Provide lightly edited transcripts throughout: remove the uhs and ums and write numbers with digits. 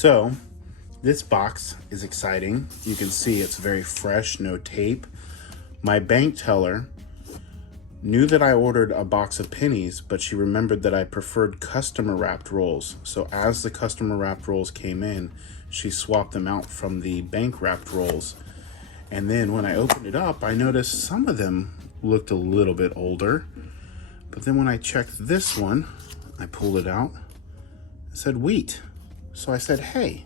So this box is exciting. You can see it's very fresh, no tape. My bank teller knew that I ordered a box of pennies, but she remembered that I preferred customer wrapped rolls. So as the customer wrapped rolls came in, she swapped them out from the bank wrapped rolls. And then when I opened it up, I noticed some of them looked a little bit older. But then when I checked this one, I pulled it out, it said wheat. So I said, hey,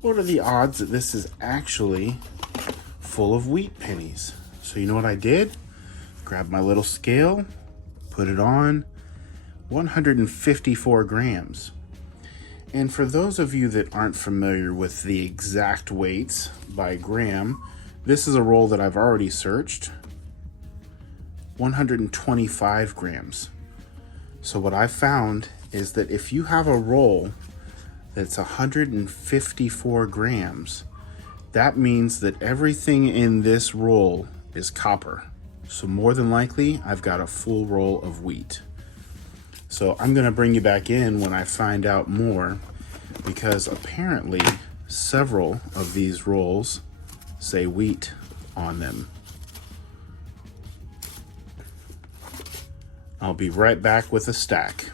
what are the odds that this is actually full of wheat pennies? So you know what I did? Grabbed my little scale, put it on, 154 grams. And for those of you that aren't familiar with the exact weights by gram, this is a roll that I've already searched, 125 grams. So what I found is that if you have a roll that's 154 grams, that means that everything in this roll is copper. So more than likely, I've got a full roll of wheat. So I'm gonna bring you back in when I find out more, because apparently several of these rolls say wheat on them. I'll be right back with a stack.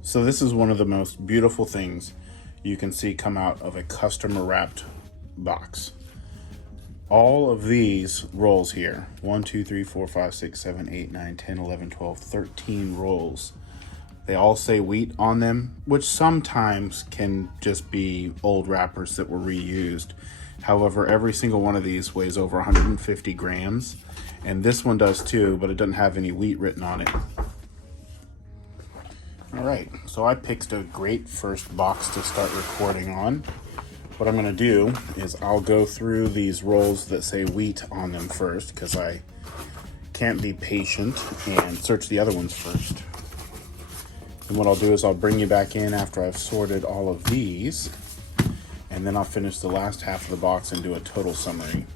So this is one of the most beautiful things you can see come out of a customer wrapped box. All of these rolls here, 1, 2, 3, 4, 5, 6, 7, 8, 9, 10, 11, 12, 13 rolls. They all say wheat on them, which sometimes can just be old wrappers that were reused. However, every single one of these weighs over 150 grams, and this one does too, but it doesn't have any wheat written on it. All right, so I picked a great first box to start recording on. What I'm gonna do is I'll go through these rolls that say wheat on them first, because I can't be patient, and search the other ones first. And what I'll do is I'll bring you back in after I've sorted all of these, and then I'll finish the last half of the box and do a total summary.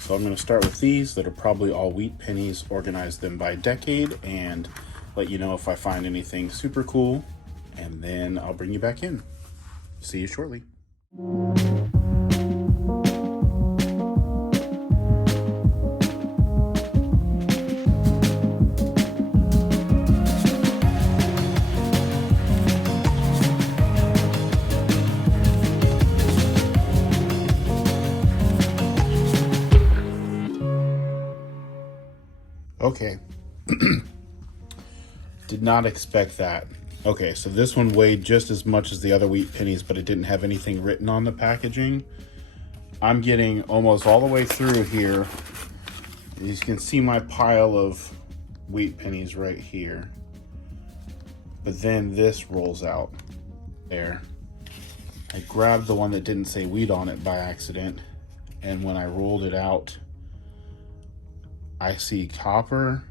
So I'm gonna start with these that are probably all wheat pennies, organize them by decade, and let you know if I find anything super cool, and then I'll bring you back in. See you shortly. Okay. Did not expect that. Okay, so this one weighed just as much as the other wheat pennies, but it didn't have anything written on the packaging. I'm getting almost all the way through here. You can see my pile of wheat pennies right here. But then this rolls out there. I grabbed the one that didn't say wheat on it by accident, and when I rolled it out, I see copper,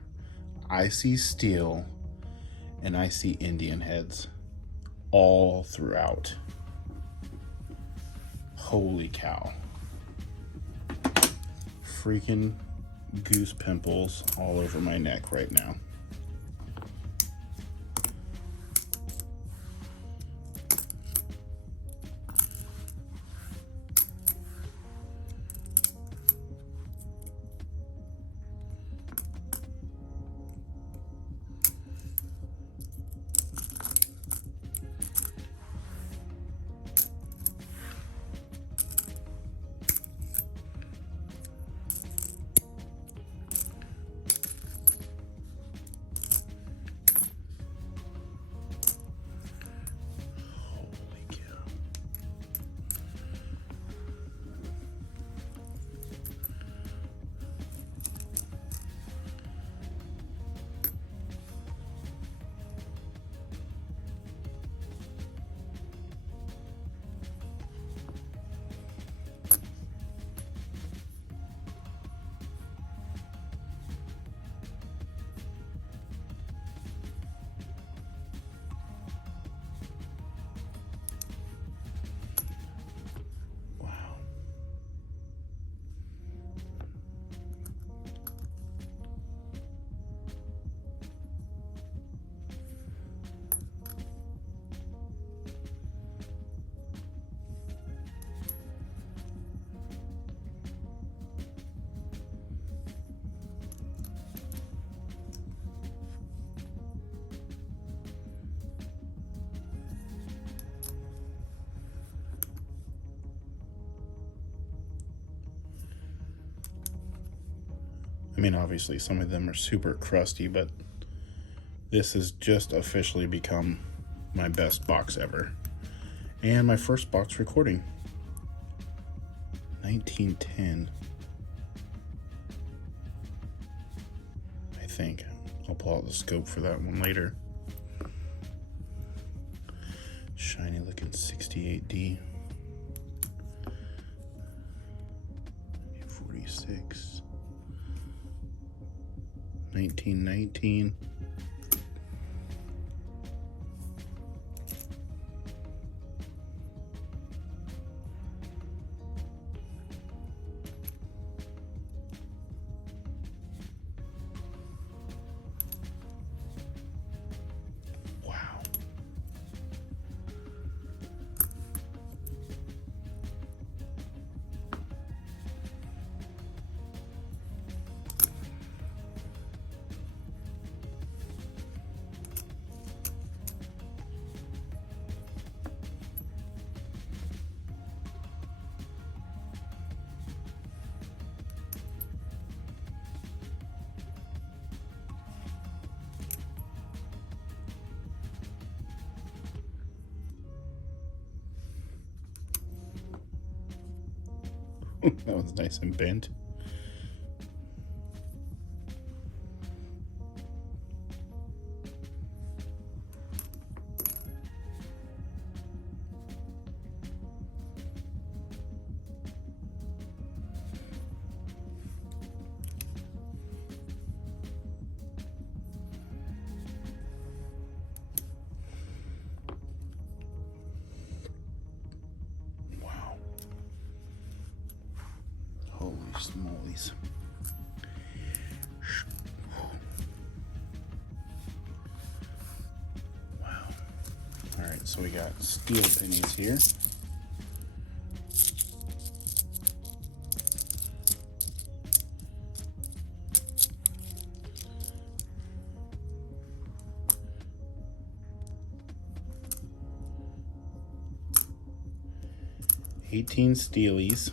I see steel, and I see Indian heads all throughout. Holy cow. Freaking goose pimples all over my neck right now. mean, obviously some of them are super crusty, but this has just officially become my best box ever. And my first box recording. 1910. I think. I'll pull out the scope for that one later. Shiny looking 68D. 46. 1919. That was nice and bent. Holy smolies. Wow. Alright, so we got steel pennies here. $18 steelies.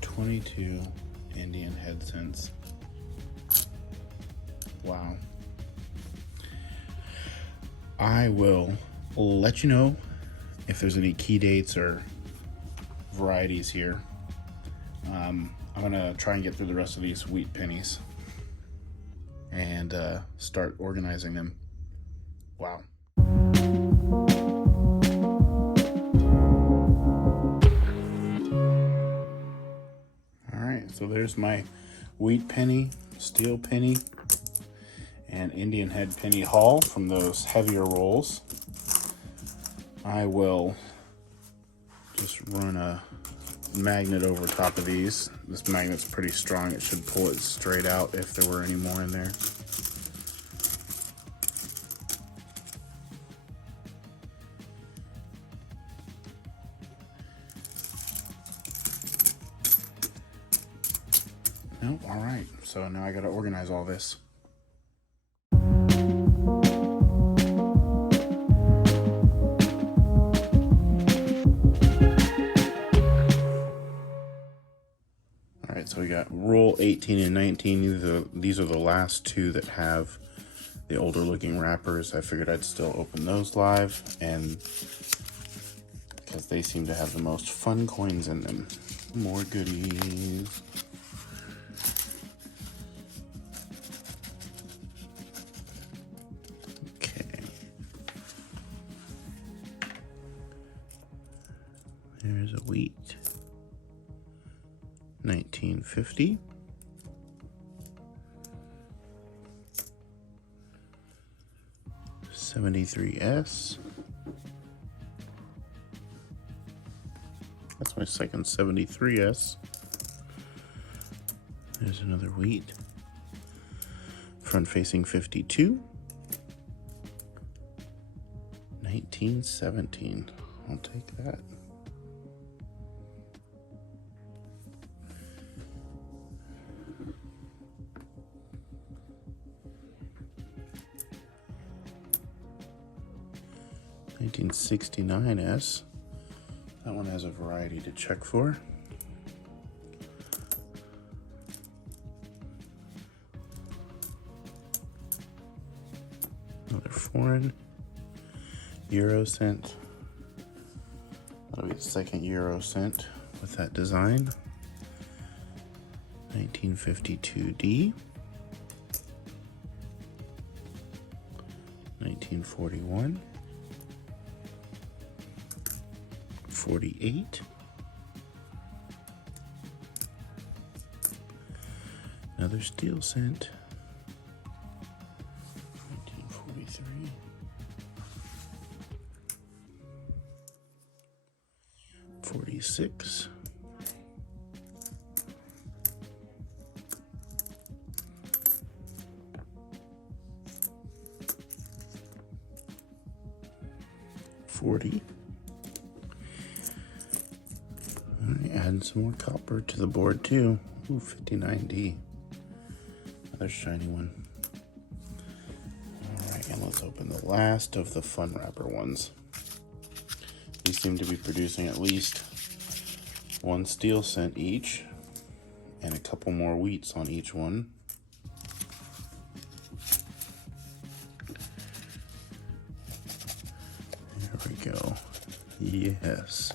$22 Indian head cents. Wow. I will let you know if there's any key dates or varieties here. I'm gonna try and get through the rest of these wheat pennies and start organizing them. Wow. So there's my wheat penny, steel penny, and Indian head penny haul from those heavier rolls. I will just run a magnet over top of these. This magnet's pretty strong. It should pull it straight out if there were any more in there. Nope, all right, so now I gotta organize all this. All right, so we got roll 18 and 19. These are the last two that have the older looking wrappers. I figured I'd still open those live, and because they seem to have the most fun coins in them. More goodies. There's a wheat, 1950. '73S. That's my second 73S. There's another wheat. front facing 52. 1917. I'll take that. $1969S. That one has a variety to check for. Another foreign. Euro cent. That'll be the second Euro cent with that design. 1952D. 1941. 48. Another steel cent. 1943. 46. 40. Adding some more copper to the board too. Ooh, 59D. Another shiny one. Alright, and let's open the last of the fun wrapper ones. These seem to be producing at least one steel cent each, and a couple more wheats on each one. There we go. Yes.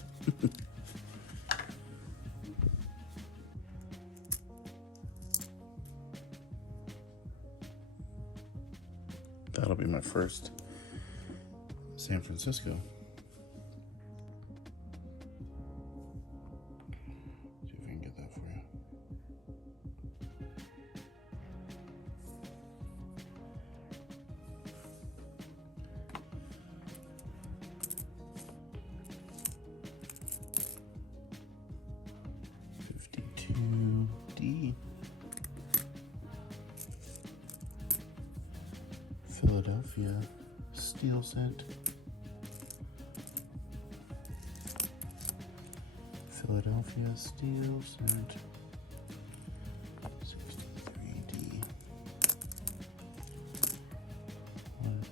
That'll be my first San Francisco. See if I can get that for you. $52D. Philadelphia steel cent. Philadelphia steel cent. 63D. What is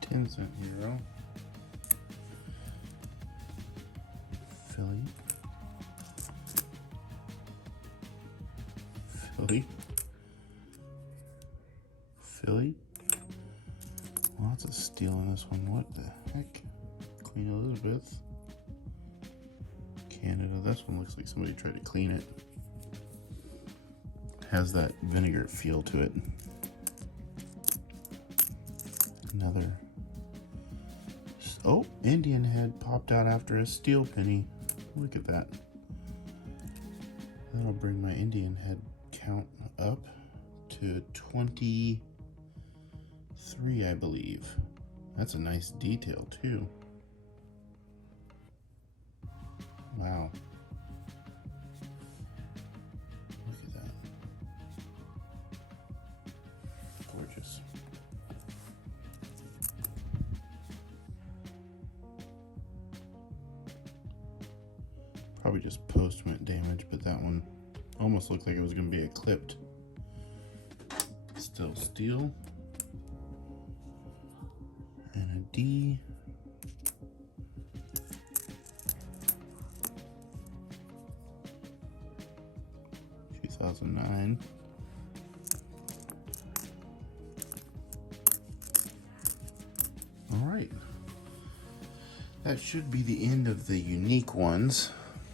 that? 10-cent euro. Philly. Philly. Lots of steel in this one. What the heck? Queen Elizabeth. Canada. This one looks like somebody tried to clean it. Has that vinegar feel to it. Another. Oh, Indian head popped out after a steel penny. Look at that. That'll bring my Indian head count up to 23, I believe. That's a nice detail too. Wow. Look at that. Gorgeous. Probably just post-mint damage, but that one almost looked like it was going to be a clipped. Still steel. And a D. $2009. All right. That should be the end of the unique ones.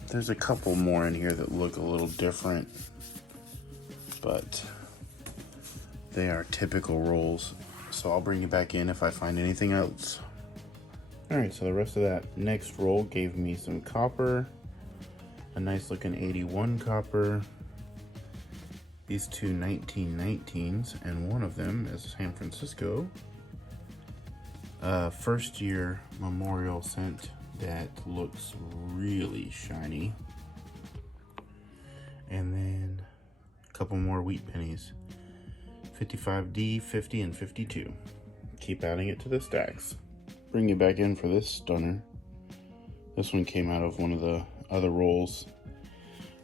There's a couple more in here that look a little different, but they are typical rolls. So I'll bring you back in if I find anything else. All right, so the rest of that next roll gave me some copper, a nice looking 81 copper, these two 1919s, and one of them is San Francisco. First year memorial cent that looks really shiny. And then A couple more wheat pennies. 55D, 50, and 52. Keep adding it to the stacks. Bring it back in for this stunner. This one came out of one of the other rolls.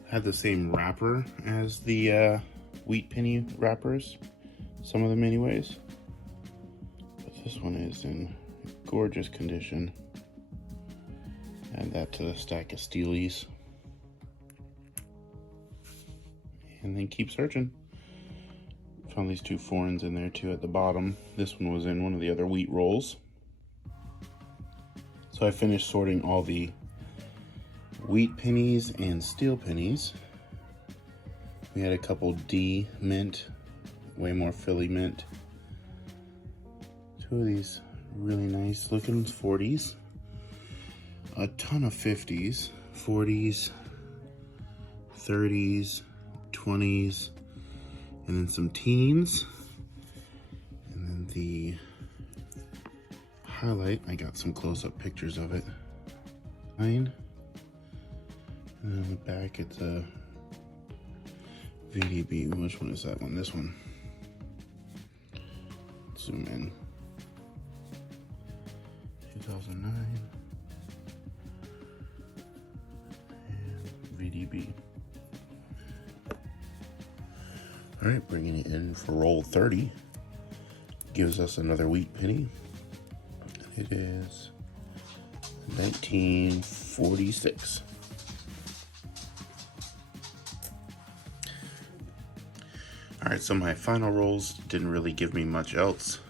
Had the same wrapper as the wheat penny wrappers, some of them anyways. But this one is in gorgeous condition. Add that to the stack of steelies. And then keep searching. Found these two foreigns in there too at the bottom. This one was in one of the other wheat rolls. So I finished sorting all the wheat pennies and steel pennies. We had a couple D mint, way more Philly mint. Two of these really nice looking 40s. A ton of 50s, 40s, 30s, 20s, and then some teens. And then the highlight, I got some close-up pictures of it. 9. And then on the back, it's a VDB. Which one is that one? This one. Zoom in. 2009. And VDB. All right, bringing it in for roll 30. Gives us another wheat penny. It is 1946. All right, so my final rolls didn't really give me much else,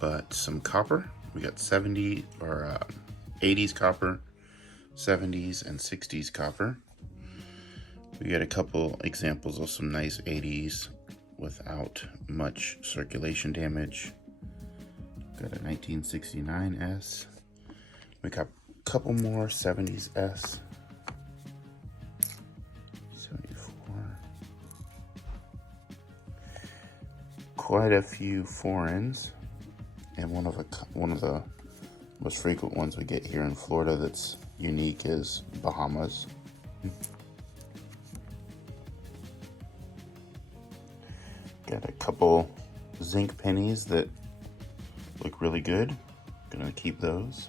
but some copper. We got 70 or 80s copper, 70s and 60s copper. We got a couple examples of some nice 80s without much circulation damage. Got a 1969 S. We got a couple more 70s S. 74. Quite a few foreigns, and one of the most frequent ones we get here in Florida that's unique is Bahamas. Got a couple zinc pennies that look really good. Gonna keep those.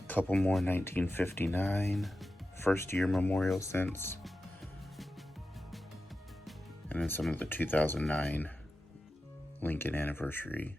A couple more 1959 first year memorial cents. And then some of the 2009 Lincoln anniversary.